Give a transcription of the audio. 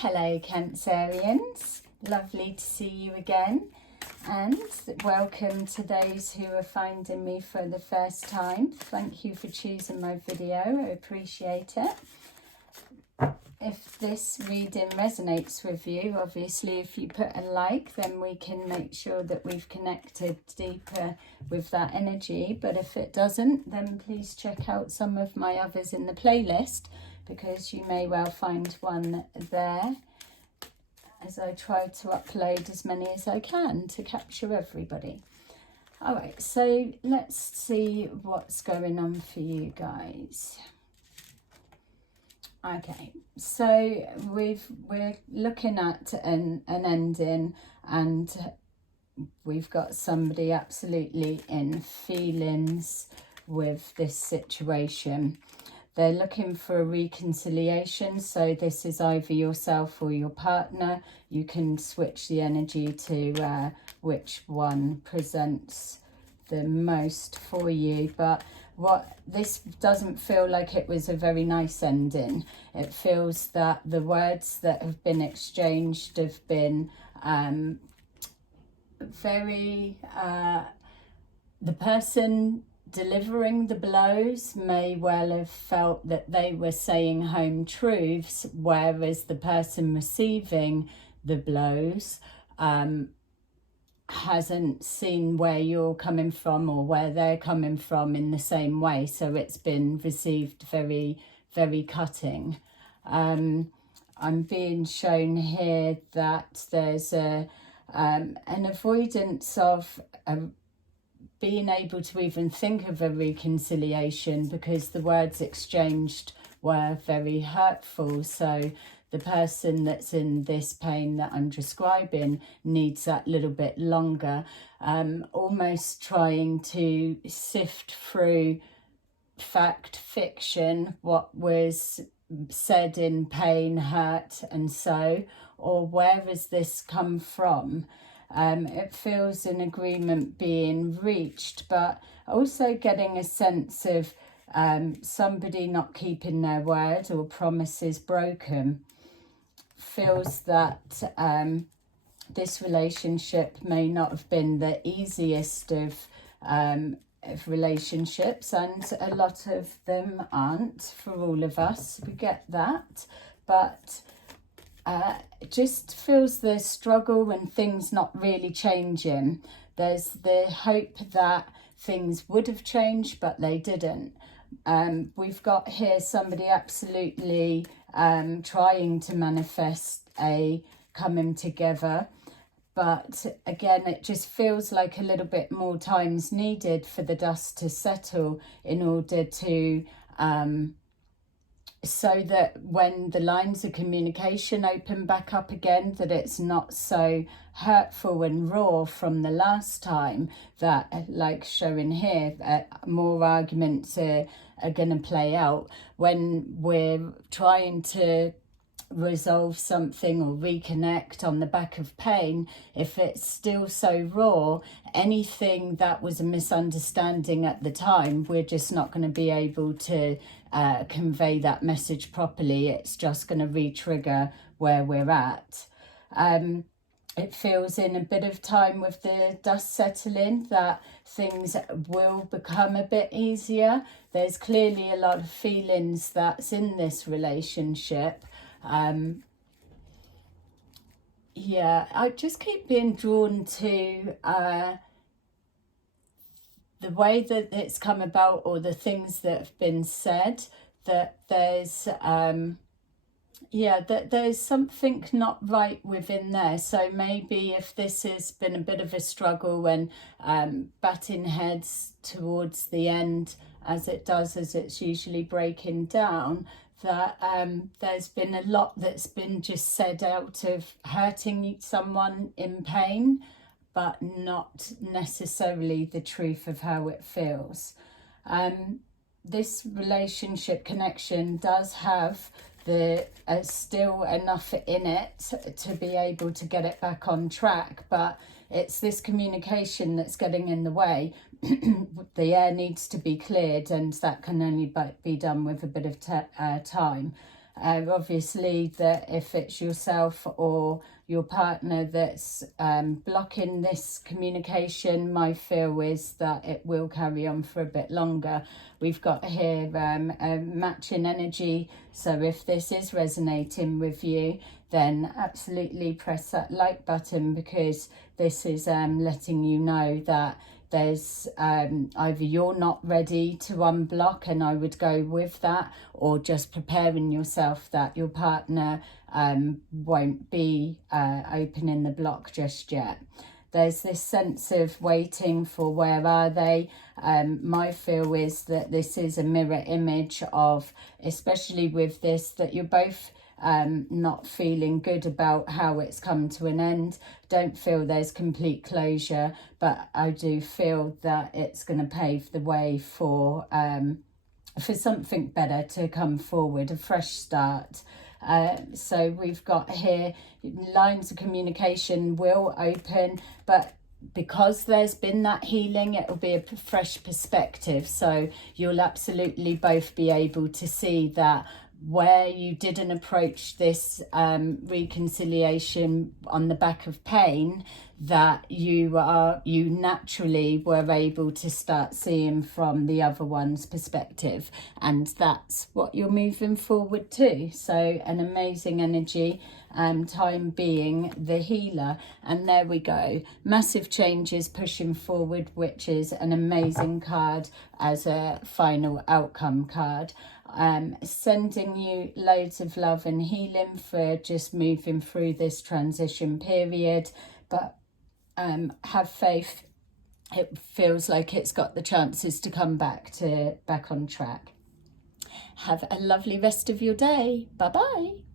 Hello Cancerians, lovely to see you again, and welcome to those who are finding me for the first time. Thank you for choosing my video, I appreciate it. If this reading resonates with you, obviously if you put a like, then we can make sure that we've connected deeper with that energy, but if it doesn't, then please check out some of my others in the playlist, because you may well find one there, as I try to upload as many as I can to capture everybody. All right, so let's see what's going on for you guys. Okay, so we're looking at an ending, and we've got somebody absolutely in feelings with this situation. They're looking for a reconciliation, so this is either yourself or your partner. You can switch the energy to which one presents the most for you, but this doesn't feel like it was a very nice ending. It feels that the words that have been exchanged have been very the person delivering the blows may well have felt that they were saying home truths, whereas the person receiving the blows hasn't seen where you're coming from or where they're coming from in the same way. So it's been received very, very cutting. I'm being shown here that there's an avoidance of being able to even think of a reconciliation, because the words exchanged were very hurtful. So the person that's in this pain that I'm describing needs that little bit longer, almost trying to sift through fact, fiction, what was said in pain, hurt, and so, or where has this come from? It feels an agreement being reached, but also getting a sense of somebody not keeping their word or promises broken. Feels that this relationship may not have been the easiest of relationships, and a lot of them aren't for all of us. We get that, but it just feels the struggle and things not really changing. There's the hope that things would have changed, but they didn't. We've got here somebody absolutely trying to manifest a coming together, but again it just feels like a little bit more time's needed for the dust to settle in order to so that when the lines of communication open back up again, that it's not so hurtful and raw from the last time, that, like showing here, more arguments are going to play out when we're trying to resolve something or reconnect on the back of pain. If it's still so raw, anything that was a misunderstanding at the time, we're just not going to be able to convey that message properly. It's just going to re-trigger where we're at. It feels in a bit of time with the dust settling that things will become a bit easier. There's clearly a lot of feelings that's in this relationship. Yeah, I just keep being drawn to the way that it's come about, or the things that have been said, that there's that there's something not right within there. So maybe if this has been a bit of a struggle and batting heads towards the end, as it does, as it's usually breaking down, that there's been a lot that's been just said out of hurting someone in pain, but not necessarily the truth of how it feels. This relationship connection does have still enough in it to be able to get it back on track, but it's this communication that's getting in the way. The air needs to be cleared, and that can only be done with a bit of time. Obviously, that if it's yourself or your partner that's blocking this communication, my feel is that it will carry on for a bit longer. We've got here a matching energy, so if this is resonating with you, then absolutely press that like button, because this is letting you know that there's either you're not ready to unblock, and I would go with that, or just preparing yourself that your partner won't be opening the block just yet. There's this sense of waiting for where are they. My feel is that this is a mirror image of, especially with this, that you're both not feeling good about how it's come to an end. Don't feel there's complete closure, but I do feel that it's going to pave the way for something better to come forward, a fresh start. So we've got here lines of communication will open, but because there's been that healing, it will be a fresh perspective. So you'll absolutely both be able to see that where you didn't approach this reconciliation on the back of pain, that you naturally were able to start seeing from the other one's perspective, and that's what you're moving forward to. So an amazing energy, time being the healer. And there we go, massive changes pushing forward, which is an amazing card as a final outcome card. Sending you loads of love and healing for just moving through this transition period, but have faith, it feels like it's got the chances to come back on track. Have a lovely rest of your day. Bye bye.